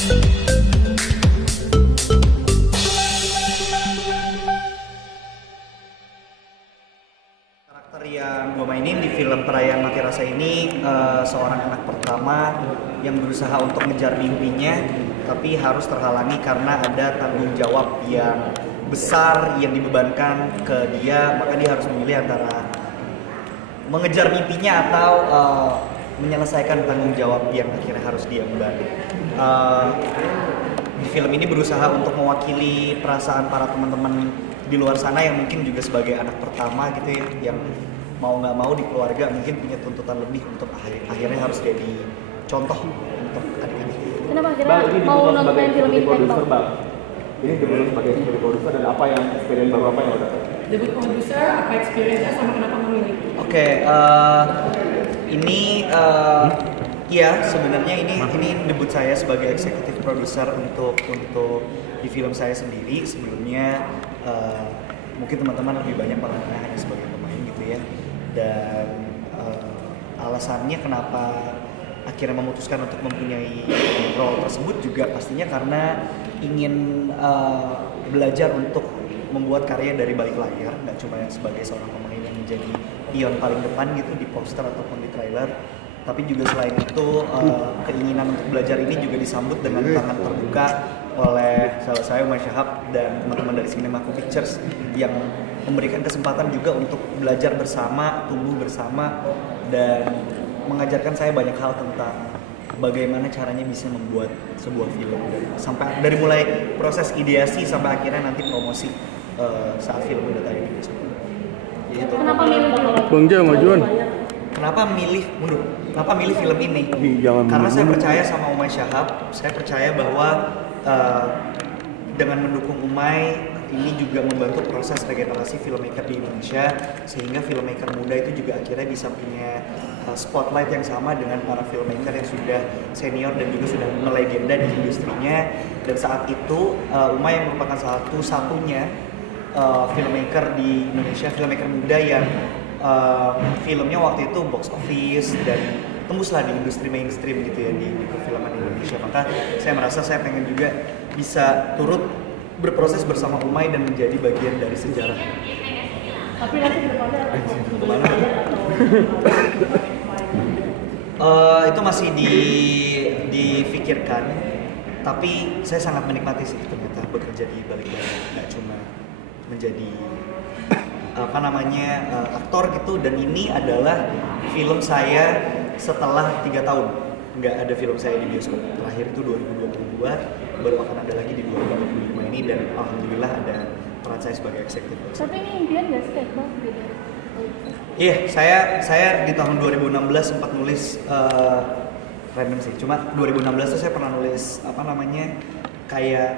Karakter yang gue mainin di film Perayaan Mati Rasa ini seorang anak pertama yang berusaha untuk ngejar mimpinya, tapi harus terhalangi karena ada tanggung jawab yang besar yang dibebankan ke dia, maka dia harus memilih antara mengejar mimpinya atau menyelesaikan tanggung jawab yang akhirnya harus dia emban. Di film ini berusaha untuk mewakili perasaan para teman-teman di luar sana yang mungkin juga sebagai anak pertama gitu ya, yang mau nggak mau di keluarga mungkin punya tuntutan lebih untuk akhirnya harus jadi contoh untuk adik-adik. Kenapa akhirnya mau nonton film ini kan Bang? Ini debut sebagai produser dan apa yang experience baru apa yang udah? Debut produser, apa experience-nya sama kenapa memilih? Oke, ini ya sebenarnya ini debut saya sebagai eksekutif produser untuk di film saya sendiri. Sebelumnya mungkin teman-teman lebih banyak mengenal hanya sebagai pemain gitu ya, dan alasannya kenapa akhirnya memutuskan untuk mempunyai role tersebut juga pastinya karena ingin belajar untuk membuat karya dari balik layar, nggak cuma sebagai seorang pemain yang menjadi pion paling depan gitu di poster ataupun di trailer, tapi juga selain itu keinginan untuk belajar ini juga disambut dengan tangan terbuka oleh salah saya Umay Shahab dan teman-teman dari Cinemaku Pictures yang memberikan kesempatan juga untuk belajar bersama, tumbuh bersama, dan mengajarkan saya banyak hal tentang bagaimana caranya bisa membuat sebuah film dari mulai proses ideasi sampai akhirnya nanti promosi saat film udah tayang di bioskop. Gitu. Kenapa milih Bang Jam, Majuan? Kenapa milih film ini? Karena saya percaya sama Umay Shahab. Saya percaya bahwa dengan mendukung Umay ini juga membantu proses regenerasi filmmaker di Indonesia, sehingga filmmaker muda itu juga akhirnya bisa punya spotlight yang sama dengan para filmmaker yang sudah senior dan juga sudah melegenda di industrinya. Dan saat itu Umay yang merupakan satu-satunya filmmaker di Indonesia, filmmaker muda yang filmnya waktu itu box office dan tembuslah di industri mainstream gitu ya di perfilman Indonesia. Maka saya merasa saya pengen juga bisa turut berproses bersama Umay dan menjadi bagian dari sejarah. Tapi nanti kedepannya itu masih difikirkan, tapi saya sangat menikmati sih ternyata bekerja di balik layar, nggak cuma menjadi aktor gitu. Dan ini adalah film saya setelah 3 tahun nggak ada film saya di bioskop. Terakhir itu 2022, baru akan ada lagi di 2025 ini, dan alhamdulillah ada peran saya sebagai eksekutif. Tapi ini impian nggak sih Bang? Iya, saya di tahun 2016 sempat nulis random sih. Cuma 2016 tuh saya pernah nulis kayak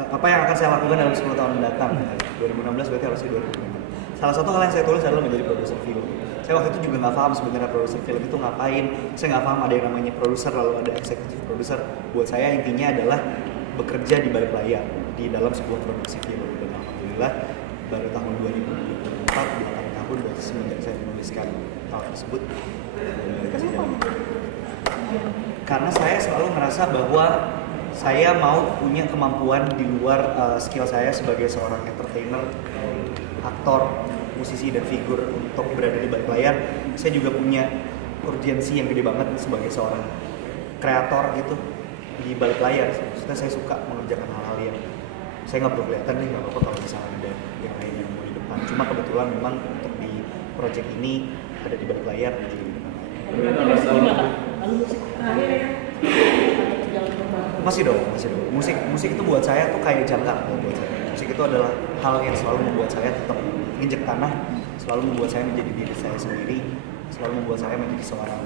apa yang akan saya lakukan dalam 10 tahun mendatang. 2016 berarti harus di 2025. Salah satu hal yang saya tulis adalah menjadi produser film. Saya waktu itu juga nggak paham sebenarnya produser film itu ngapain. Saya nggak paham ada yang namanya produser lalu ada eksekutif produser. Buat saya intinya adalah bekerja di balik layar di dalam sebuah produksi film. Dan alhamdulillah baru tahun 2024 8 tahun berarti semenjak saya menuliskan hal tersebut. Karena saya selalu merasa bahwa saya mau punya kemampuan di luar skill saya sebagai seorang entertainer, aktor, musisi, dan figur untuk berada di balik layar. Saya juga punya urgensi yang gede banget sebagai seorang kreator gitu di balik layar. Maksudnya saya suka mengerjakan hal-hal yang saya nggak perlu kelihatan nih, nggak apa-apa kalau misalnya ada yang lain yang mau di depan. Cuma kebetulan memang untuk di project ini ada di balik layar, jadi di depan layar. Masih dong. Musik itu buat saya tuh kayak jangkar buat saya. Musik itu adalah hal yang selalu membuat saya tetap injek tanah, selalu membuat saya menjadi diri saya sendiri, selalu membuat saya menjadi seorang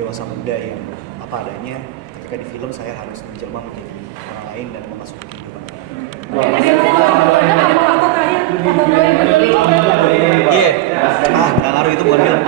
dewasa muda yang apa adanya. Ketika di film saya harus menjelma menjadi orang lain dan memasuki kehidupan. Iya, nggak ngaruh, itu bukan film.